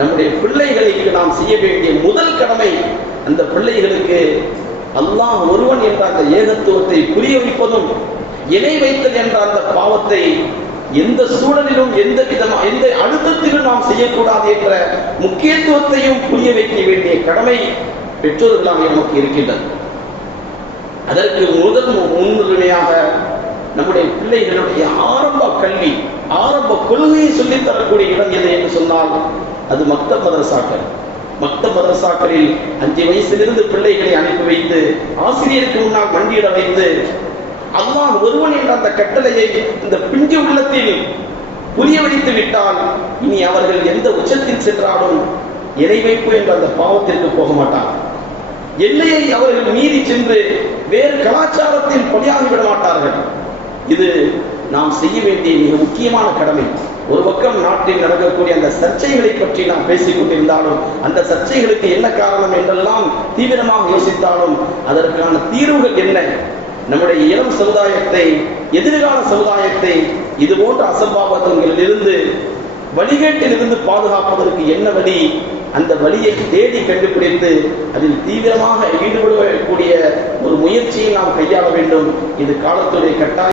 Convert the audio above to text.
நம்முடைய பிள்ளைகளுக்கு நாம் செய்ய வேண்டிய முதல் கடமை அந்த பிள்ளைகளுக்கு அல்லாஹ் ஒருவன் என்ற அந்த ஏகத்துவத்தை புரிய வைப்பதும், இணை வைத்தல் என்ற அந்த பாவத்தை எந்த சூழலிலும் எந்த அழுத்தத்திலும் நாம் செய்யக்கூடாது என்ற முக்கியத்துவத்தையும் புரிய வைக்க வேண்டிய கடமை பெற்றோர்களாக நமக்கு இருக்கின்றது. அதற்கு முதல் முன்னுரிமையாக நம்முடைய பிள்ளைகளுடைய ஆரம்ப கல்வி, ஆரம்ப கொள்கையை சொல்லித் தரக்கூடிய இடம் எது என்று சொன்னால் அது மக்தப் மதரசாக்கள். மக்தப் மதரசாக்களில் 5 வயசிலிருந்து பிள்ளைகளை அனுப்பி வைத்து ஆசிரியருக்கு முன்னால் மண்டியிட வைத்து அல்லாஹ் ஒருவன் என்ற அந்த கட்டளையை இந்த பிஞ்சு உள்ளத்தில் புரிய வைத்து விட்டால் இனி அவர்கள் எந்த உச்சத்தில் சென்றாலும் இணை வைப்பு என்ற அந்த பாவத்திற்கு போக மாட்டார்கள். எல்லையை அவர்கள் மீறி சென்று வேறு கலாச்சாரத்தில் பலியாகிவிட மாட்டார்கள். இது நாம் செய்ய வேண்டிய மிக முக்கியமான கடமை. ஒரு பக்கம் நாட்டில் நடக்கக்கூடிய அந்த சர்ச்சைகளை பற்றி நாம் பேசிக் கொண்டிருந்தாலும், அந்த சர்ச்சைகளுக்கு என்ன காரணம் என்றெல்லாம் தீவிரமாக யோசித்தாலும் அதற்கான தீர்வுகள் என்ன? நம்முடைய இளம் சமுதாயத்தை, எதிர்கால சமுதாயத்தை இது போன்ற அசம்பாவிதங்களிலிருந்து, வழிகேட்டிலிருந்து பாதுகாப்பதற்கு என்ன வழி? அந்த வழியை தேடி கண்டுபிடித்து அதில் தீவிரமாக ஈடுபடக்கூடிய ஒரு முயற்சியை நாம் கையாள வேண்டும். இது காலத்துடைய கட்டாயம்.